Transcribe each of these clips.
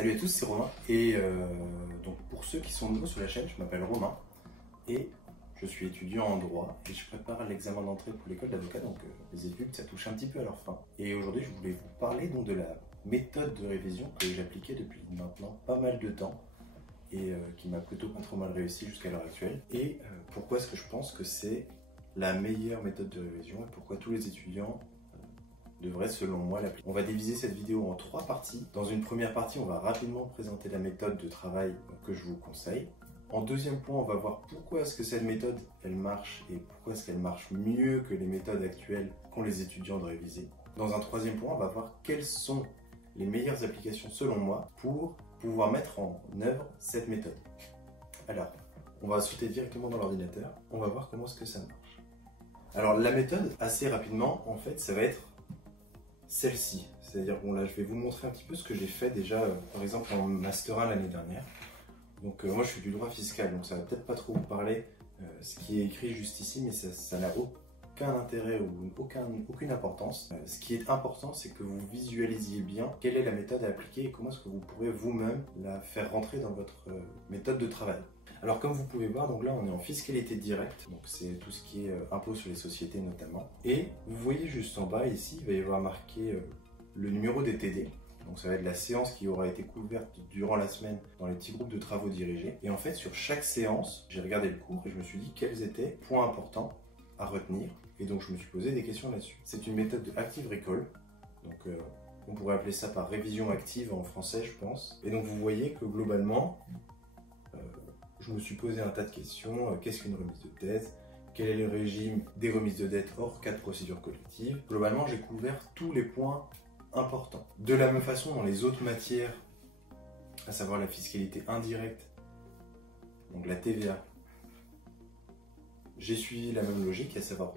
Salut à tous, c'est Romain et donc pour ceux qui sont nouveaux sur la chaîne, je m'appelle Romain et je suis étudiant en droit et je prépare l'examen d'entrée pour l'école d'avocat, donc les études ça touche un petit peu à leur fin. Et aujourd'hui je voulais vous parler donc de la méthode de révision que j'appliquais depuis maintenant pas mal de temps et qui m'a plutôt pas trop mal réussi jusqu'à l'heure actuelle. Et pourquoi est-ce que je pense que c'est la meilleure méthode de révision et pourquoi tous les étudiants devrait selon moi l'appliquer. On va diviser cette vidéo en 3 parties. Dans une première partie, on va rapidement présenter la méthode de travail que je vous conseille. En deuxième point, on va voir pourquoi est-ce que cette méthode elle marche et pourquoi est-ce qu'elle marche mieux que les méthodes actuelles qu'ont les étudiants de réviser. Dans un troisième point, on va voir quelles sont les meilleures applications selon moi pour pouvoir mettre en œuvre cette méthode. Alors, on va sauter directement dans l'ordinateur. On va voir comment est-ce que ça marche. Alors la méthode, assez rapidement, en fait, ça va être celle-ci, c'est-à-dire, bon là je vais vous montrer un petit peu ce que j'ai fait déjà, par exemple en Master 1 l'année dernière. Donc moi je suis du droit fiscal, donc ça va peut-être pas trop vous parler ce qui est écrit juste ici, mais ça n'a aucun intérêt ou aucune importance. Ce qui est important, c'est que vous visualisiez bien quelle est la méthode à appliquer et comment est-ce que vous pourrez vous-même la faire rentrer dans votre méthode de travail. Alors comme vous pouvez voir, donc là on est en fiscalité directe, donc c'est tout ce qui est impôt sur les sociétés notamment. Et vous voyez juste en bas ici, il va y avoir marqué le numéro des TD. Donc ça va être la séance qui aura été couverte durant la semaine dans les petits groupes de travaux dirigés. Et en fait sur chaque séance, j'ai regardé le cours et je me suis dit quels étaient les points importants à retenir. Et donc je me suis posé des questions là-dessus. C'est une méthode de Active Recall. Donc on pourrait appeler ça par révision active en français je pense. Et donc vous voyez que globalement, je me suis posé un tas de questions. Qu'est-ce qu'une remise de dette? Quel est le régime des remises de dette hors cas de procédure collective? Globalement, j'ai couvert tous les points importants. De la même façon, dans les autres matières, à savoir la fiscalité indirecte, donc la TVA, j'ai suivi la même logique, à savoir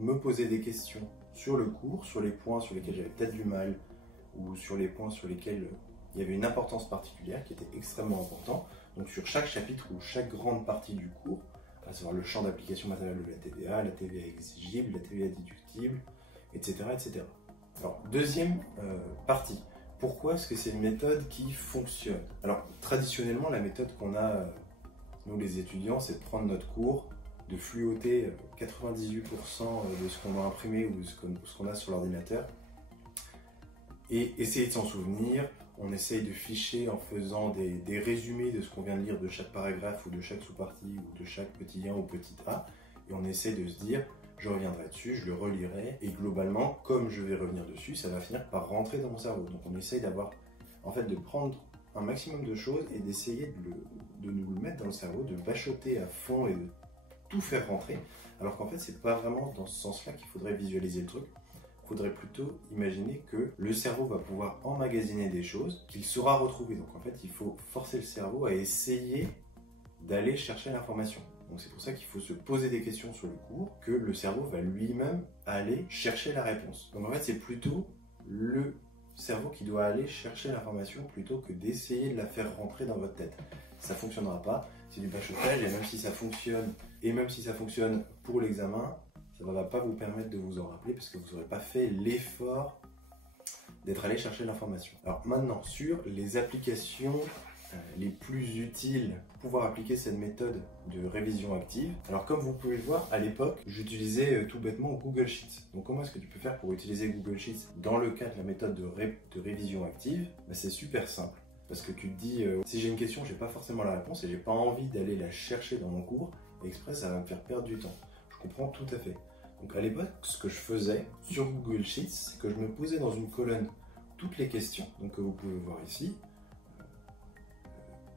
me poser des questions sur le cours, sur les points sur lesquels j'avais peut-être du mal, ou sur les points sur lesquels il y avait une importance particulière qui était extrêmement important. Donc sur chaque chapitre ou chaque grande partie du cours, à savoir le champ d'application matérielle de la TVA exigible, la TVA déductible, etc. etc. Alors deuxième partie, pourquoi est-ce que c'est une méthode qui fonctionne? Alors traditionnellement la méthode qu'on a, nous les étudiants, c'est de prendre notre cours, de fluoter 98% de ce qu'on a imprimé ou de ce qu'on a sur l'ordinateur et essayer de s'en souvenir. On essaye de ficher en faisant des résumés de ce qu'on vient de lire de chaque paragraphe ou de chaque sous-partie ou de chaque petit 1 ou petit a. Et on essaie de se dire, je reviendrai dessus, je le relirai. Et globalement, comme je vais revenir dessus, ça va finir par rentrer dans mon cerveau. Donc on essaye d'avoir, en fait, de prendre un maximum de choses et d'essayer de nous le mettre dans le cerveau, de bachoter à fond et de tout faire rentrer. Alors qu'en fait, c'est pas vraiment dans ce sens-là qu'il faudrait visualiser le truc. Il faudrait plutôt imaginer que le cerveau va pouvoir emmagasiner des choses qu'il saura retrouver. Donc en fait, il faut forcer le cerveau à essayer d'aller chercher l'information. Donc c'est pour ça qu'il faut se poser des questions sur le cours, que le cerveau va lui-même aller chercher la réponse. Donc en fait, c'est plutôt le cerveau qui doit aller chercher l'information plutôt que d'essayer de la faire rentrer dans votre tête. Ça ne fonctionnera pas, c'est du bachotage, et même si ça fonctionne pour l'examen, ça ne va pas vous permettre de vous en rappeler parce que vous n'aurez pas fait l'effort d'être allé chercher l'information. Alors maintenant, sur les applications les plus utiles pour pouvoir appliquer cette méthode de révision active. Alors comme vous pouvez le voir, à l'époque, j'utilisais tout bêtement Google Sheets. Donc comment est-ce que tu peux faire pour utiliser Google Sheets dans le cadre de la méthode de révision active? C'est super simple. Parce que tu te dis, si j'ai une question, j'ai pas forcément la réponse et j'ai pas envie d'aller la chercher dans mon cours, et exprès ça va me faire perdre du temps. Je comprends tout à fait. Donc à l'époque, ce que je faisais sur Google Sheets, c'est que je me posais dans une colonne toutes les questions, donc que vous pouvez voir ici.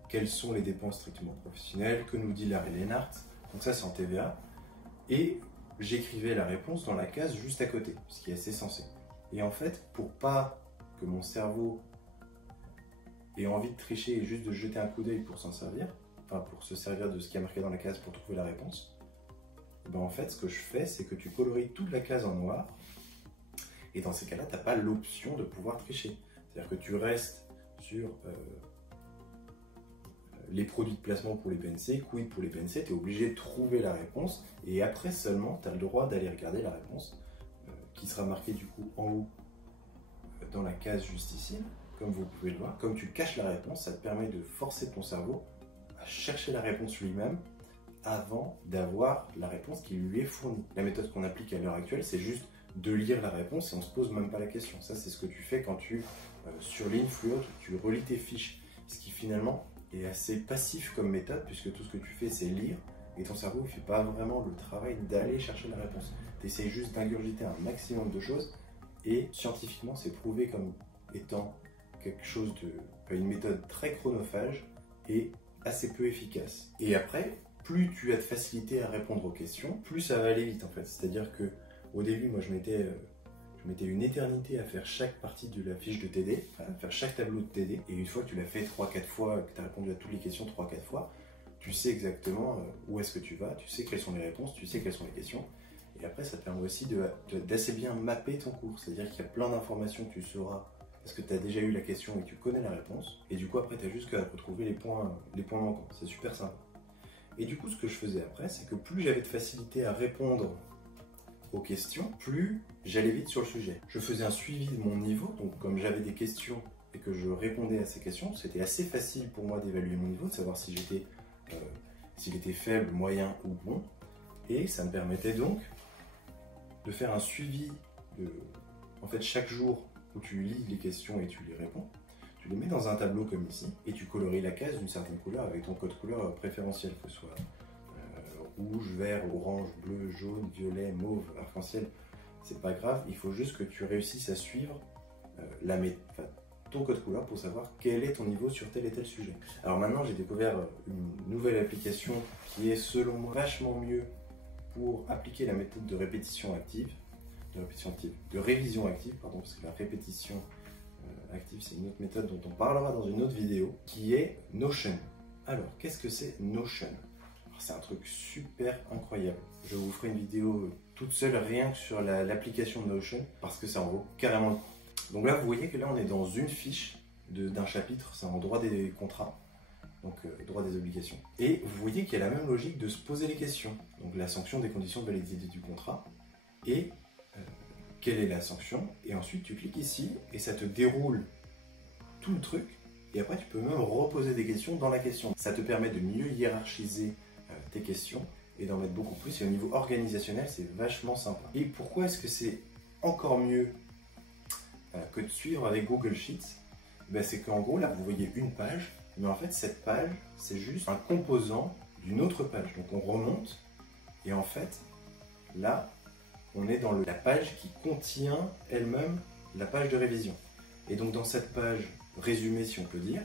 Quelles sont les dépenses strictement professionnelles? Que nous dit Larry Lennart? Donc ça c'est en TVA. Et j'écrivais la réponse dans la case juste à côté, ce qui est assez sensé. Et en fait, pour pas que mon cerveau ait envie de tricher et juste de jeter un coup d'œil pour s'en servir, enfin pour se servir de ce qui est marqué dans la case pour trouver la réponse, ben en fait, ce que je fais, c'est que tu colories toute la case en noir, et dans ces cas-là, tu n'as pas l'option de pouvoir tricher. C'est-à-dire que tu restes sur les produits de placement pour les PNC, quid pour les PNC, tu es obligé de trouver la réponse, et après seulement, tu as le droit d'aller regarder la réponse, qui sera marquée du coup en haut dans la case juste ici. comme vous pouvez le voir. Comme tu caches la réponse, ça te permet de forcer ton cerveau à chercher la réponse lui-même avant d'avoir la réponse qui lui est fournie. La méthode qu'on applique à l'heure actuelle, c'est juste de lire la réponse et on ne se pose même pas la question. Ça, c'est ce que tu fais quand tu surlignes, fluotes, tu relis tes fiches. Ce qui finalement est assez passif comme méthode, puisque tout ce que tu fais, c'est lire, et ton cerveau ne fait pas vraiment le travail d'aller chercher la réponse. Tu essaies juste d'ingurgiter un maximum de choses, et scientifiquement, c'est prouvé comme étant quelque chose de... une méthode très chronophage et assez peu efficace. Et après, plus tu as de facilité à répondre aux questions, plus ça va aller vite en fait. C'est-à-dire que au début, moi je mettais une éternité à faire chaque partie de la fiche de TD, à faire chaque tableau de TD, et une fois que tu l'as fait 3-4 fois, que tu as répondu à toutes les questions 3-4 fois, tu sais exactement où est-ce que tu vas, tu sais quelles sont les réponses, tu sais quelles sont les questions, et après ça te permet aussi d'assez bien mapper ton cours, c'est-à-dire qu'il y a plein d'informations que tu sauras parce que tu as déjà eu la question et que tu connais la réponse, et du coup après tu as juste qu'à retrouver les points manquants, c'est super simple. Et du coup ce que je faisais après, c'est que plus j'avais de facilité à répondre aux questions, plus j'allais vite sur le sujet. Je faisais un suivi de mon niveau, donc comme j'avais des questions et que je répondais à ces questions, c'était assez facile pour moi d'évaluer mon niveau, de savoir si j'étais faible, moyen ou bon, et ça me permettait donc de faire un suivi en fait chaque jour où tu lis les questions et tu les réponds, tu les mets dans un tableau comme ici, et tu colories la case d'une certaine couleur avec ton code couleur préférentiel, que ce soit rouge, vert, orange, bleu, jaune, violet, mauve, arc-en-ciel, c'est pas grave, il faut juste que tu réussisses à suivre ton code couleur pour savoir quel est ton niveau sur tel et tel sujet. Alors maintenant j'ai découvert une nouvelle application qui est selon moi vachement mieux pour appliquer la méthode de répétition active, de révision active, pardon, parce que la répétition active c'est une autre méthode dont on parlera dans une autre vidéo, qui est Notion. Alors qu'est-ce que c'est Notion ? C'est un truc super incroyable. Je vous ferai une vidéo toute seule rien que sur l'application de Notion parce que ça en vaut carrément le coup. Donc là, vous voyez que là, on est dans une fiche d'un chapitre, c'est en droit des contrats, donc droit des obligations. Et vous voyez qu'il y a la même logique de se poser les questions. Donc la sanction des conditions de validité du contrat et quelle est la sanction. Et ensuite, tu cliques ici et ça te déroule tout le truc. Et après, tu peux même reposer des questions dans la question. Ça te permet de mieux hiérarchiser tes questions et d'en mettre beaucoup plus, et au niveau organisationnel c'est vachement sympa. Et pourquoi est-ce que c'est encore mieux que de suivre avec Google Sheets? C'est qu'en gros là vous voyez une page, mais en fait cette page c'est juste un composant d'une autre page, donc on remonte et en fait là on est dans la page qui contient elle-même la page de révision. Et donc dans cette page résumée, si on peut dire,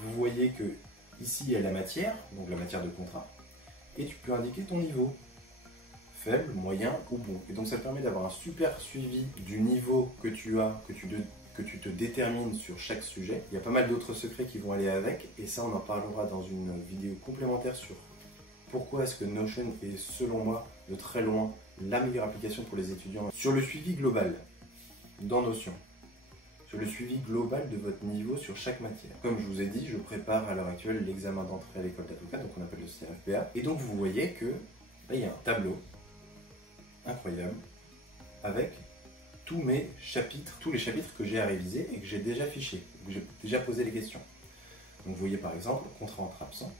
vous voyez que ici il y a la matière, donc la matière de contrat, et tu peux indiquer ton niveau, faible, moyen ou bon. Et donc ça te permet d'avoir un super suivi du niveau que tu as, que tu te détermines sur chaque sujet. Il y a pas mal d'autres secrets qui vont aller avec, et ça on en parlera dans une vidéo complémentaire sur pourquoi est-ce que Notion est selon moi de très loin la meilleure application pour les étudiants. Sur le suivi global dans Notion, sur le suivi global de votre niveau sur chaque matière. Comme je vous ai dit, je prépare à l'heure actuelle l'examen d'entrée à l'école d'avocat, donc on appelle le CRFPA. Et donc vous voyez que là, il y a un tableau incroyable avec tous mes chapitres, tous les chapitres que j'ai à réviser et que j'ai déjà fichés, que j'ai déjà posé les questions. Donc vous voyez par exemple, contrat entre absents.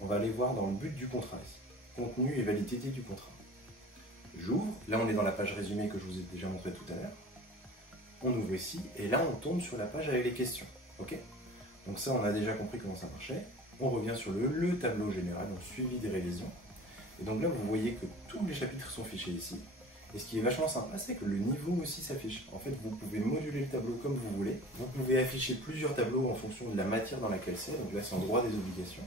On va aller voir dans le but du contrat ici. Contenu et validité du contrat. J'ouvre, là on est dans la page résumée que je vous ai déjà montré tout à l'heure. On ouvre ici, et là on tombe sur la page avec les questions. Ok ? Donc ça on a déjà compris comment ça marchait. On revient sur le tableau général, donc suivi des révisions. Et donc là vous voyez que tous les chapitres sont fichés ici. Et ce qui est vachement sympa, c'est que le niveau aussi s'affiche. En fait, vous pouvez moduler le tableau comme vous voulez. Vous pouvez afficher plusieurs tableaux en fonction de la matière dans laquelle c'est. Donc là c'est en droit des obligations.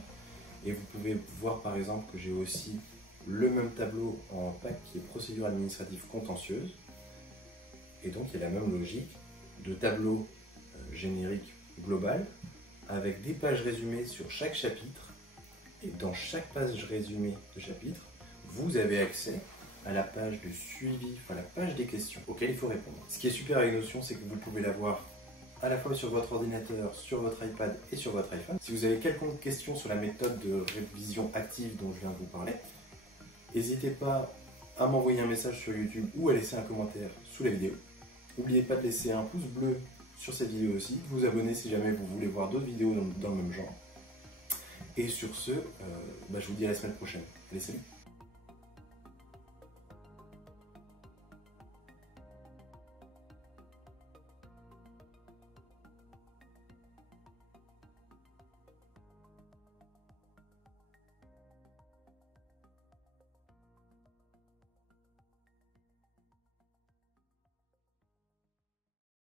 Et vous pouvez voir par exemple que j'ai aussi le même tableau en PAC qui est procédure administrative contentieuse. Et donc il y a la même logique de tableau générique global avec des pages résumées sur chaque chapitre. Et dans chaque page résumée de chapitre, vous avez accès à la page de suivi, enfin la page des questions auxquelles il faut répondre. Ce qui est super avec Notion, c'est que vous pouvez l'avoir à la fois sur votre ordinateur, sur votre iPad et sur votre iPhone. Si vous avez quelconque question sur la méthode de révision active dont je viens de vous parler, n'hésitez pas à m'envoyer un message sur YouTube ou à laisser un commentaire sous la vidéo. N'oubliez pas de laisser un pouce bleu sur cette vidéo aussi, de vous abonner si jamais vous voulez voir d'autres vidéos dans le même genre. Et sur ce, je vous dis à la semaine prochaine. Allez, salut!